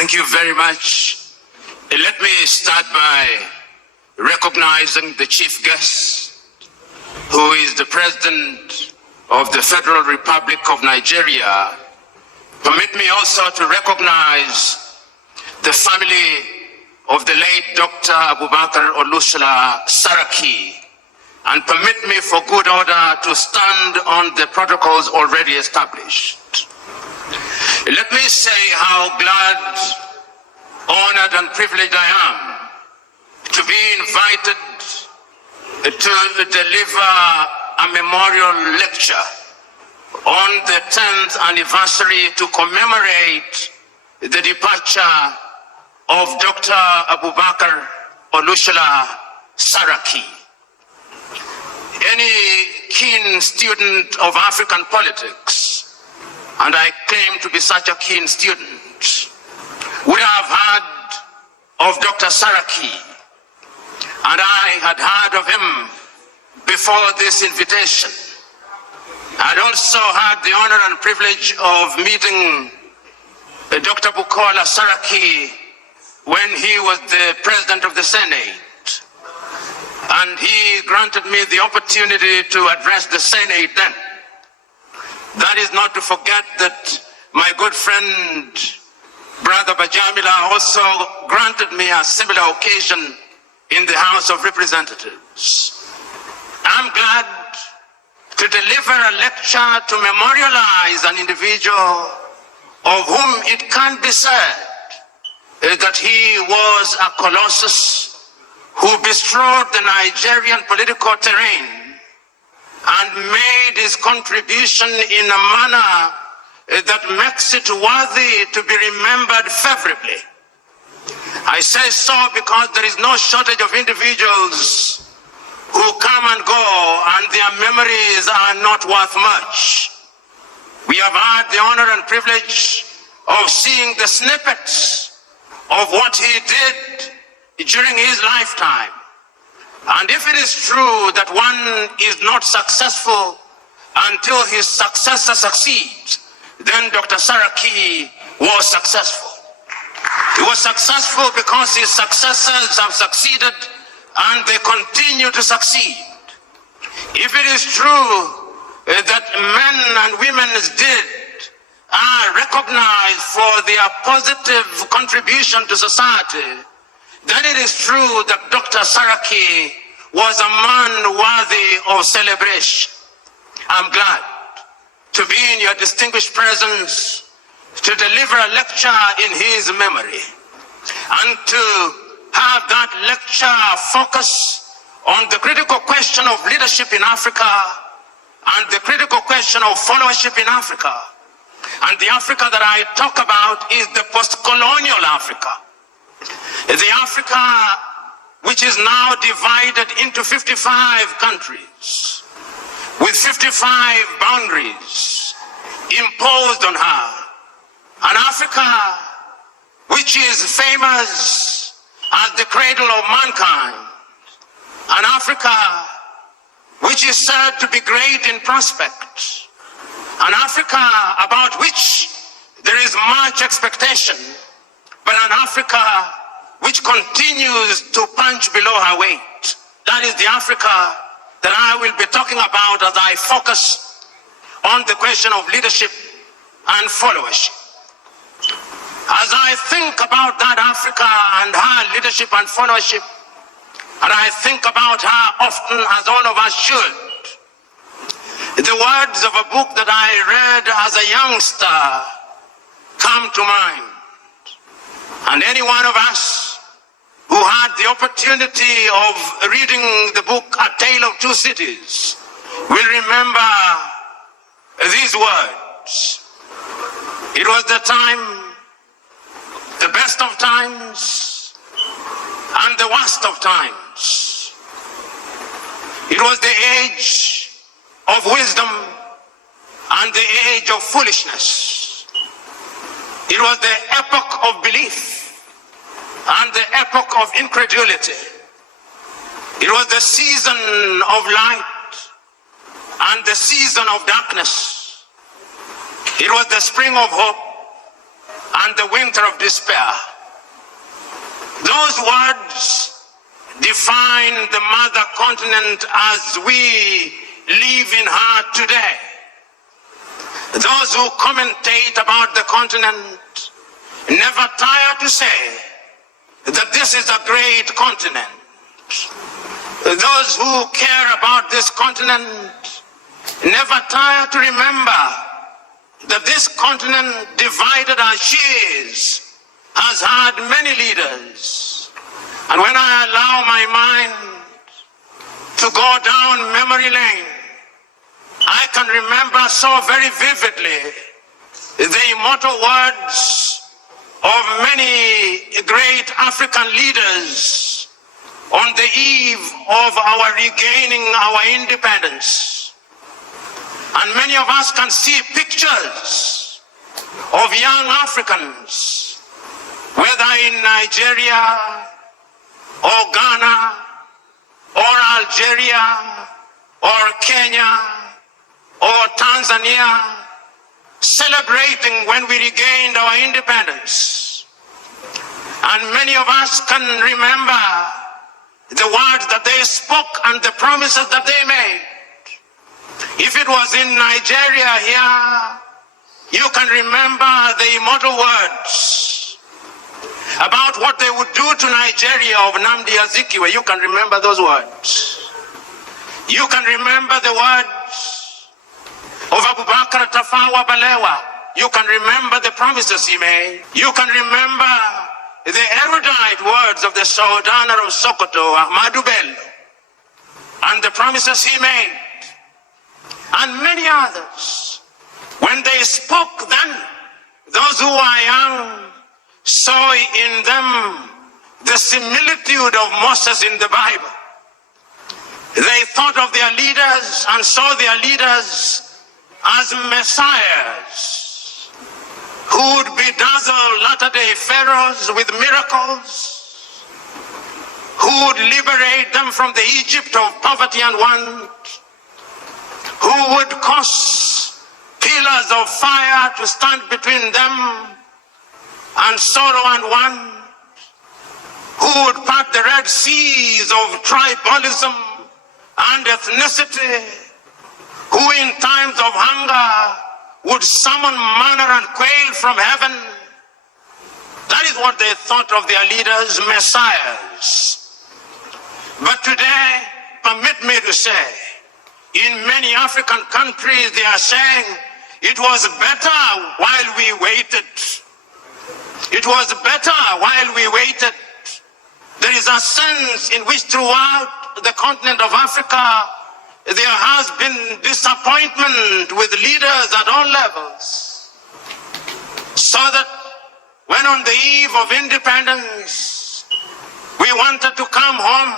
Thank you very much. Let me start by recognizing the chief guest, who is the President of the Federal Republic of Nigeria. Permit me also to recognize the family of the late Dr. Abubakar Olusola Saraki, and permit me for good order to stand on the protocols already established. Let me say how glad, honored, and privileged I am to be invited to deliver a memorial lecture on the 10th anniversary to commemorate the departure of Dr. Abubakar Olusola Saraki. Any keen student of African politics, and I claim to be such a keen student, would have heard of Dr. Saraki, and I had heard of him before this invitation. I'd also had the honor and privilege of meeting Dr. Bukola Saraki when he was the President of the Senate, and he granted me the opportunity to address the Senate then. That is not to forget that my good friend, Brother Bajamila, also granted me a similar occasion in the House of Representatives. I'm glad to deliver a lecture to memorialize an individual of whom it can be said that he was a colossus who bestrode the Nigerian political terrain and made his contribution in a manner that makes it worthy to be remembered favorably. I say so because there is no shortage of individuals who come and go and their memories are not worth much. We have had the honor and privilege of seeing the snippets of what he did during his lifetime. And if it is true that one is not successful until his successor succeeds, then Dr. Saraki was successful. He was successful because his successors have succeeded and they continue to succeed. If it is true that men and women are recognized for their positive contribution to society, then it is true that Dr. Saraki was a man worthy of celebration. I'm glad to be in your distinguished presence to deliver a lecture in his memory and to have that lecture focus on the critical question of leadership in Africa and the critical question of followership in Africa. And the Africa that I talk about is the post-colonial Africa. The Africa which is now divided into 55 countries with 55 boundaries imposed on her. An Africa which is famous as the cradle of mankind. An Africa which is said to be great in prospect. An Africa about which there is much expectation, but an Africa which continues to punch below her weight. That is the Africa that I will be talking about as I focus on the question of leadership and followership. As I think about that Africa and her leadership and followership, and I think about her often, as all of us should, the words of a book that I read as a youngster come to mind. And any one of us who had the opportunity of reading the book A Tale of Two Cities will remember these words. It was the time, the best of times and the worst of times. It was the age of wisdom and the age of foolishness. It was the epoch of belief and the epoch of incredulity. It was the season of light and the season of darkness. It was the spring of hope and the winter of despair. Those words define the mother continent as we live in her today. Those who commentate about the continent never tire to say that this is a great continent. Those who care about this continent never tire to remember that this continent, divided as she is, has had many leaders. And when I allow my mind to go down memory lane, I can remember so very vividly the immortal words of many great African leaders on the eve of our regaining our independence. And many of us can see pictures of young Africans, whether in Nigeria or Ghana or Algeria or Kenya or Tanzania, celebrating when we regained our independence. And many of us can remember the words that they spoke and the promises that they made. If it was in Nigeria here, you can remember the immortal words about what they would do to Nigeria of Nnamdi Azikiwe. You can remember those words. You can remember the words of Abubakar Tafawa Balewa. You can remember the promises he made. You can remember the erudite words of the Sultan of Sokoto, Ahmadu Bello, and the promises he made, and many others. When they spoke then, those who are young saw in them the similitude of Moses in the Bible. They thought of their leaders and saw their leaders as messiahs who would bedazzle latter-day pharaohs with miracles, who would liberate them from the Egypt of poverty and want, who would cause pillars of fire to stand between them and sorrow and want, who would part the Red Seas of tribalism and ethnicity, who in times of hunger would summon manna and quail from heaven. That is what they thought of their leaders, messiahs. But today, permit me to say, in many African countries they are saying, it was better while we waited. It was better while we waited. There is a sense in which throughout the continent of Africa, there has been disappointment with leaders at all levels. So that when on the eve of independence, we wanted to come home,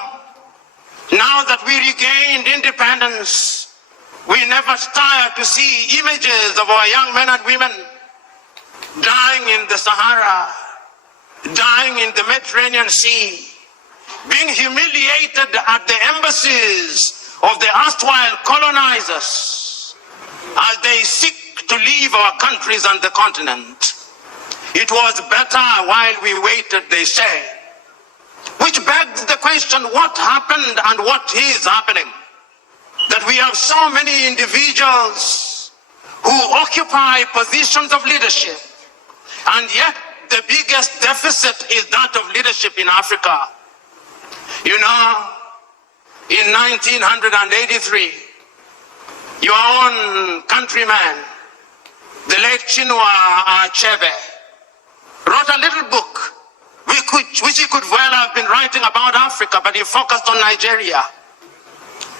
now that we regained independence, we never tired to see images of our young men and women dying in the Sahara, dying in the Mediterranean Sea, being humiliated at the embassies of the erstwhile colonizers as they seek to leave our countries and the continent. It was better while we waited, they say. Which begs the question, what happened and what is happening? That we have so many individuals who occupy positions of leadership, and yet the biggest deficit is that of leadership in Africa. You know, in 1983, your own countryman, the late Chinua Achebe, wrote a little book which he could well have been writing about Africa, but he focused on Nigeria,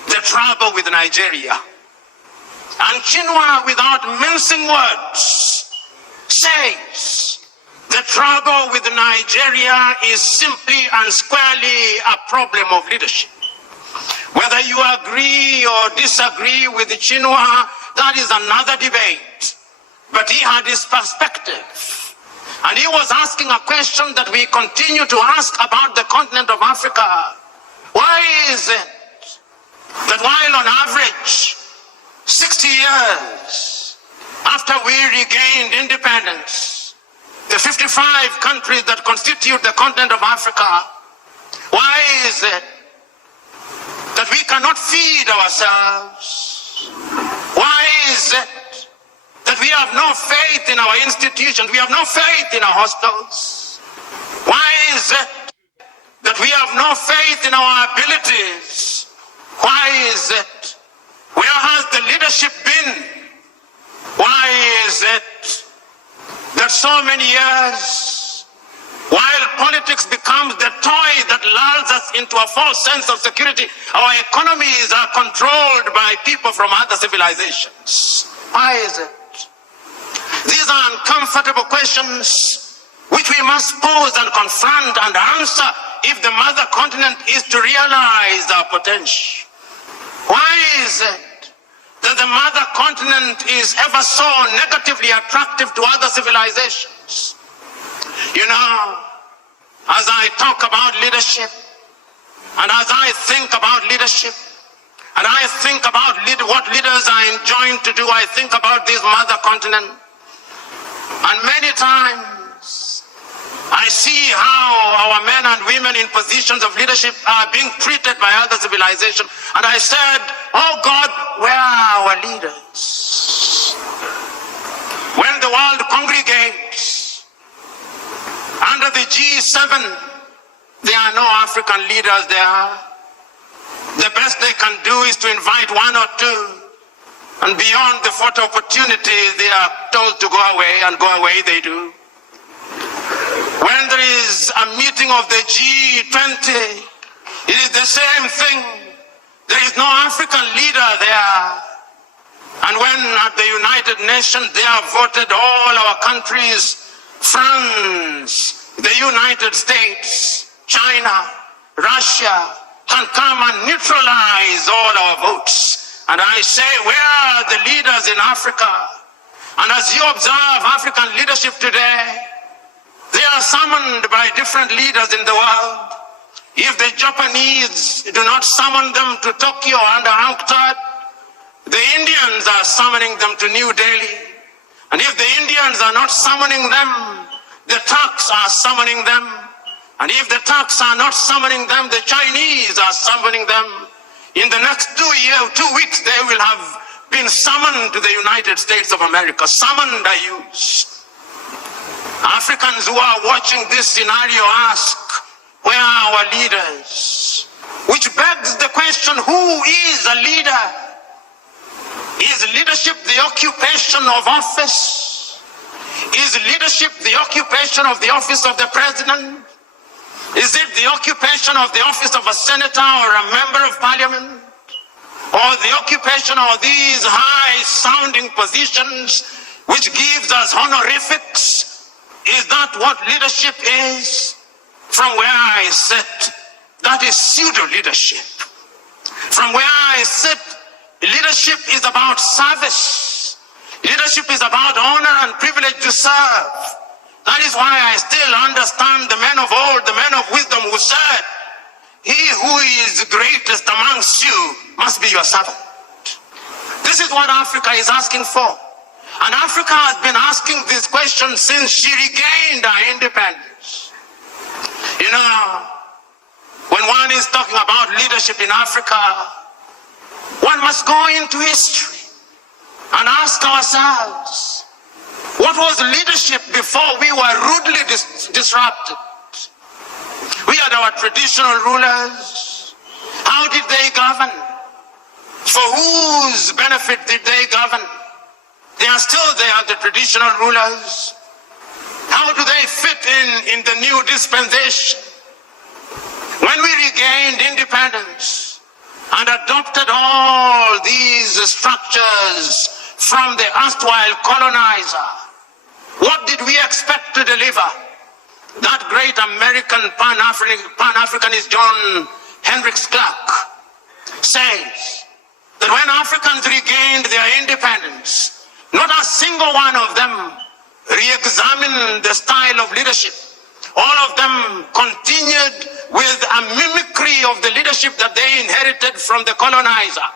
the trouble with Nigeria. And Chinua, without mincing words, says the trouble with Nigeria is simply and squarely a problem of leadership. Whether you agree or disagree with Chinua, that is another debate. But he had his perspective. And he was asking a question that we continue to ask about the continent of Africa. Why is it that while on average 60 years after we regained independence, the 55 countries that constitute the continent of Africa, why is it that we cannot feed ourselves? Why is it that we have no faith in our institutions? We have no faith in our hospitals. Why is it that we have no faith in our abilities? Why is it? Where has the leadership been? Why is it that so many years, while politics becomes the toy that lulls us into a false sense of security, our economies are controlled by people from other civilizations? Why is it? These are uncomfortable questions which we must pose and confront and answer if the mother continent is to realize our potential. Why is it that the mother continent is ever so negatively attractive to other civilizations? You know, as I talk about leadership, and as I think about leadership, and I think about what leaders are enjoined to do, I think about this mother continent. And many times, I see how our men and women in positions of leadership are being treated by other civilizations. And I said, oh God, where are our leaders? When the world congregates under the G7, there are no African leaders there. The best they can do is to invite one or two. And beyond the photo opportunity, they are told to go away, and go away they do. When there is a meeting of the G20, it is the same thing. There is no African leader there. And when at the United Nations they have voted all our countries, France, the United States, China, Russia, can come and neutralize all our votes. And I say, where are the leaders in Africa? And as you observe African leadership today, they are summoned by different leaders in the world. If the Japanese do not summon them to Tokyo under UNCTAD, the Indians are summoning them to New Delhi. And if the Indians are not summoning them, the Turks are summoning them. And if the Turks are not summoning them, the Chinese are summoning them. In the next 2 weeks, they will have been summoned to the United States of America. Summoned, I use. Africans who are watching this scenario ask, where are our leaders? Which begs the question, who is a leader? Is leadership the occupation of office? Is leadership the occupation of the office of the president? Is it the occupation of the office of a senator or a member of parliament? Or the occupation of these high-sounding positions which gives us honorifics? Is that what leadership is? From where I sit, that is pseudo-leadership. From where I sit, leadership is about service. Leadership is about honor and privilege to serve. That is why I still understand the men of old, the men of wisdom who said, he who is greatest amongst you must be your servant. This is what Africa is asking for. And Africa has been asking this question since she regained her independence. You know, when one is talking about leadership in Africa, one must go into history and ask ourselves, what was leadership before we were rudely disrupted? We had our traditional rulers. How did they govern? For whose benefit did they govern? They are still there, the traditional rulers. How do they fit in the new dispensation? When we regained independence and adopted all these structures from the erstwhile colonizer, what did we expect to deliver? That great American Pan-Africanist John Hendricks Clark says that when Africans regained their independence, not a single one of them re-examined the style of leadership. All of them continued with a mimicry of the leadership that they inherited from the colonizer.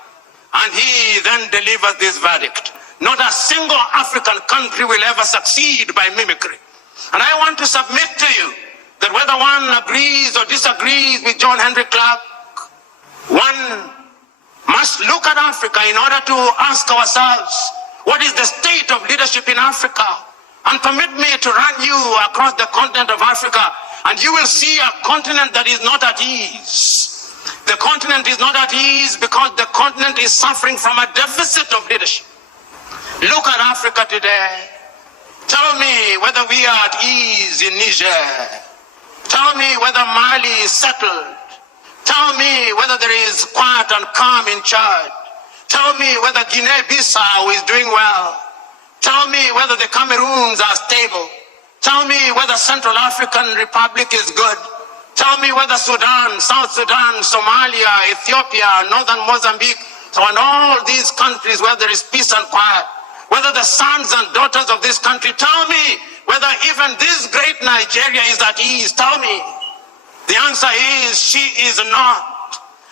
And he then delivered this verdict: not a single African country will ever succeed by mimicry. And I want to submit to you that whether one agrees or disagrees with John Henry Clark, one must look at Africa in order to ask ourselves, what is the state of leadership in Africa? And permit me to run you across the continent of Africa, and you will see a continent that is not at ease. The continent is not at ease because the continent is suffering from a deficit of leadership. Look at Africa today. Tell me whether we are at ease in Niger. Tell me whether Mali is settled. Tell me whether there is quiet and calm in Chad. Tell me whether Guinea-Bissau is doing well. Tell me whether the Cameroons are stable. Tell me whether Central African Republic is good. Tell me whether Sudan, South Sudan, Somalia, Ethiopia, Northern Mozambique, and all these countries where there is peace and quiet, whether the sons and daughters of this country, tell me whether even this great Nigeria is at ease. Tell me. The answer is, she is not.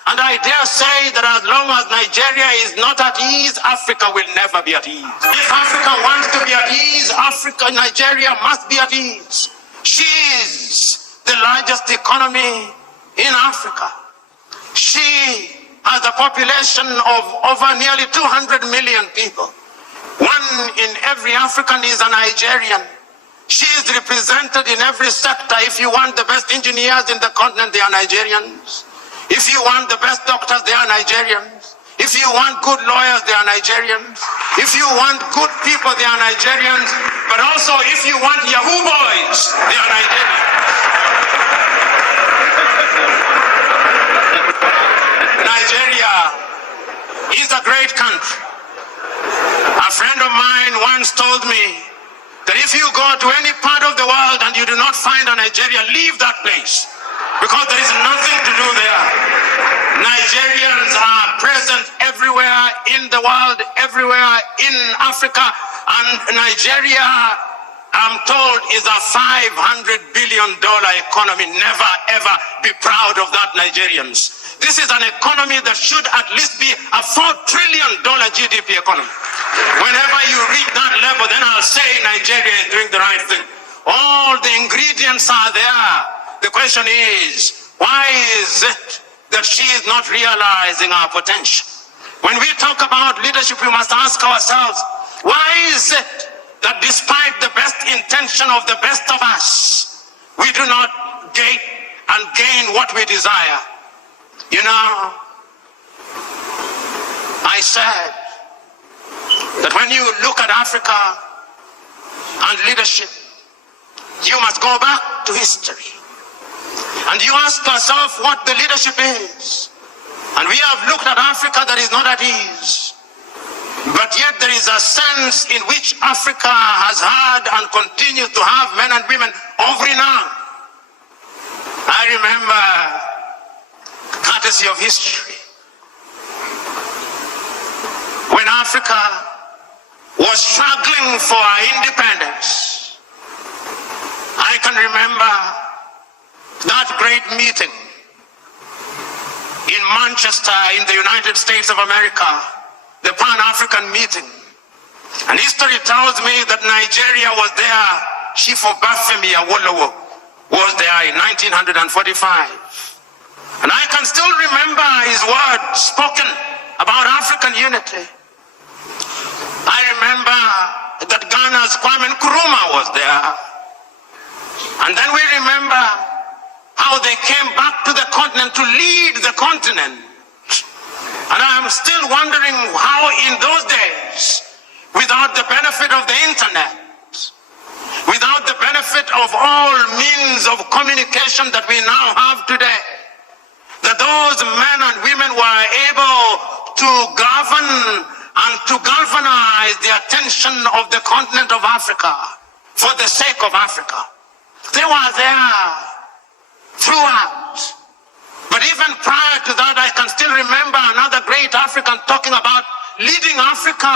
And I dare say that as long as Nigeria is not at ease, Africa will never be at ease. If Africa wants to be at ease, Nigeria must be at ease. She is the largest economy in Africa. She has a population of over nearly 200 million people. One in every African is a Nigerian. She is represented in every sector. If you want the best engineers in the continent, they are Nigerians. If you want the best doctors, they are Nigerians. If you want good lawyers, they are Nigerians. If you want good people, they are Nigerians. But also, if you want Yahoo boys, they are Nigerians. Nigeria is a great country. A friend of mine once told me that if you go to any part of the world and you do not find a Nigeria, leave that place, because there is nothing to do there. Nigerians are present everywhere in the world, everywhere in Africa, and Nigeria, I'm told, is a $500 billion economy. Never ever be proud of that, Nigerians. This is an economy that should at least be a $4 trillion GDP economy. Whenever you reach that level, then I'll say Nigeria is doing the right thing. All the ingredients are there. The question is, why is it that she is not realizing our potential? When we talk about leadership, we must ask ourselves, why is it that despite the best intention of the best of us, we do not gain what we desire? You know, I said that when you look at Africa and leadership, you must go back to history. And you ask yourself what the leadership is. And we have looked at Africa that is not at ease. But yet there is a sense in which Africa has had and continues to have men and women of renown. I remember, courtesy of history, when Africa was struggling for independence. I can remember that great meeting in Manchester in the United States of America, the Pan-African meeting. And history tells me that Nigeria was there. Chief Obafemi Awolowo was there in 1945. And I can still remember his words spoken about African unity. I remember that Ghana's Kwame Nkrumah was there. And then we remember how they came back to the continent to lead the continent. And I am still wondering how in those days, without the benefit of the internet, without the benefit of all means of communication that we now have today, that those men and women were able to govern and to galvanize the attention of the continent of Africa for the sake of Africa. They were there throughout. But even prior to that, I can still remember another great African talking about leading Africa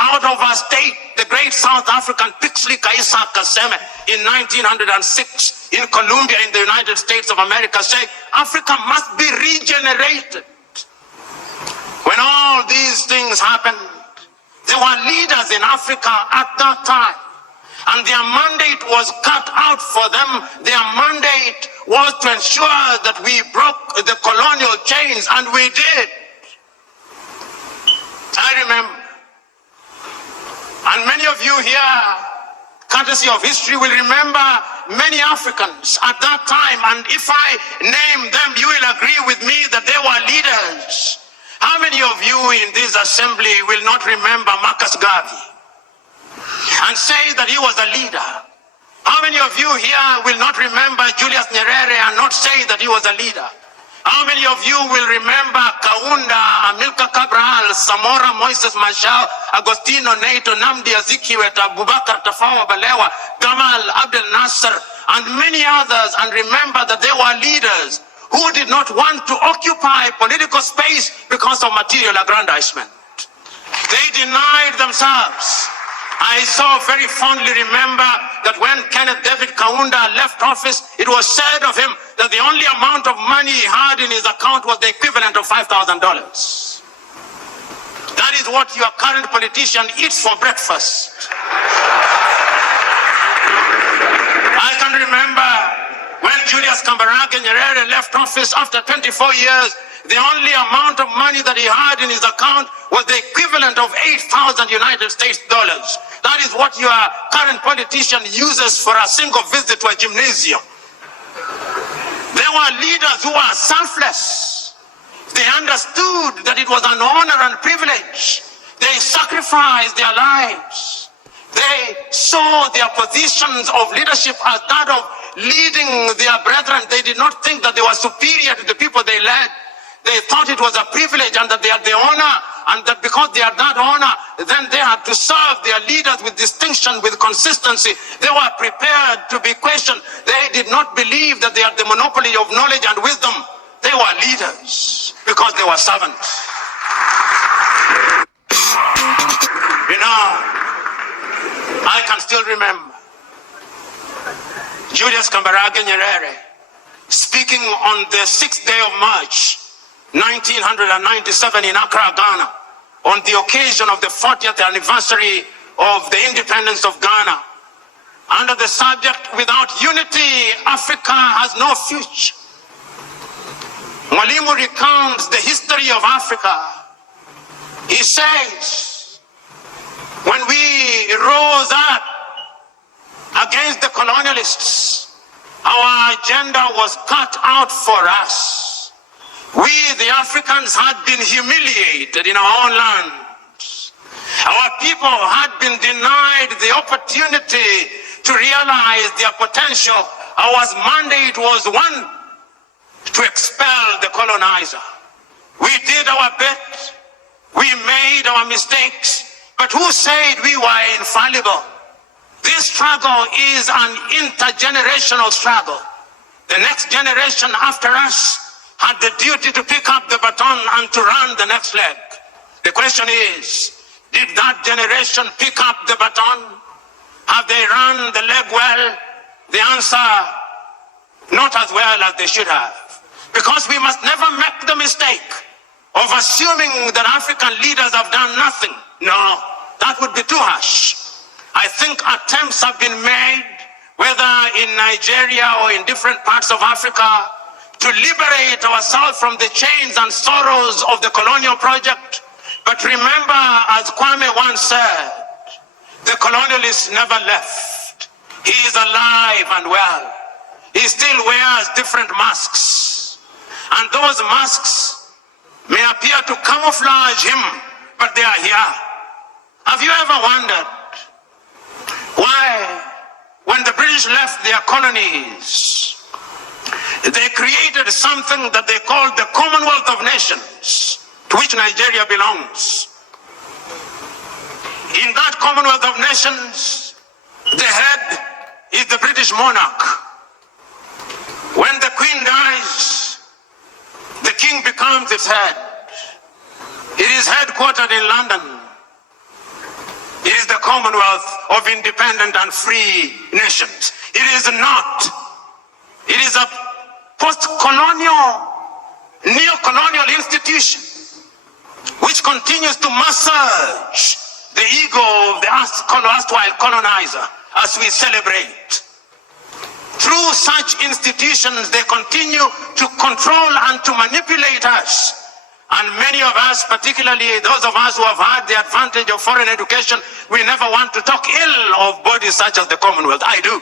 out of a state, the great South African Pixley Kaisa Kaseme in 1906 in Columbia in the United States of America, saying Africa must be regenerated. When all these things happened, there were leaders in Africa at that time. And their mandate was cut out for them. Their mandate was to ensure that we broke the colonial chains, and we did. I remember. And many of you here, courtesy of history, will remember many Africans at that time. And if I name them, you will agree with me that they were leaders. How many of you in this assembly will not remember Marcus Garvey and say that he was a leader? How many of you here will not remember Julius Nyerere and not say that he was a leader? How many of you will remember Kaunda, Amilcar Cabral, Samora, Moises Machel, Agostino Neto, Namdi Azikiwe, Abubakar Tafawa Balewa, Gamal Abdel Nasser, and many others? And remember that they were leaders who did not want to occupy political space because of material aggrandizement. They denied themselves. I so very fondly remember that when Kenneth David Kaunda left office, it was said of him that the only amount of money he had in his account was the equivalent of $5,000. That is what your current politician eats for breakfast. I can remember when Julius Kambarage Nyerere left office after 24 years, the only amount of money that he had in his account was the equivalent of 8,000 United States dollars. That is what your current politician uses for a single visit to a gymnasium. There were leaders who were selfless. They understood that it was an honor and privilege. They sacrificed their lives. They saw their positions of leadership as that of leading their brethren. They did not think that they were superior to the people they led. They thought it was a privilege and that they had the honor, and that because they had that honor, then they had to serve their leaders with distinction, with consistency. They were prepared to be questioned. They did not believe that they had the monopoly of knowledge and wisdom. They were leaders because they were servants. You know, I can still remember Julius Kambarage Nyerere speaking on the 6th day of March 1997 in Accra, Ghana, on the occasion of the 40th anniversary of the independence of Ghana, under the subject, "Without unity, Africa has no future." Mwalimu recounts the history of Africa. He says, when we rose up against the colonialists, our agenda was cut out for us. We, the Africans, had been humiliated in our own lands. Our people had been denied the opportunity to realize their potential. Our mandate was one, to expel the colonizer. We did our bit. We made our mistakes. But who said we were infallible? This struggle is an intergenerational struggle. The next generation after us had the duty to pick up the baton and to run the next leg. The question is, did that generation pick up the baton? Have they run the leg well? The answer, not as well as they should have. Because we must never make the mistake of assuming that African leaders have done nothing. No, that would be too harsh. I think attempts have been made, whether in Nigeria or in different parts of Africa, to liberate ourselves from the chains and sorrows of the colonial project. But remember, as Kwame once said, the colonialist never left. He is alive and well. He still wears different masks. And those masks may appear to camouflage him, but they are here. Have you ever wondered why, when the British left their colonies, they created something that they called the Commonwealth of Nations, to which Nigeria belongs? In that Commonwealth of Nations, the head is the British monarch. When the Queen dies, the King becomes its head. It is headquartered in London. It is the Commonwealth of Independent and Free Nations. It is not. It is a post-colonial, neo-colonial institution which continues to massage the ego of the erstwhile colonizer as we celebrate. Through such institutions, they continue to control and to manipulate us. And many of us, particularly those of us who have had the advantage of foreign education, we never want to talk ill of bodies such as the Commonwealth. I do.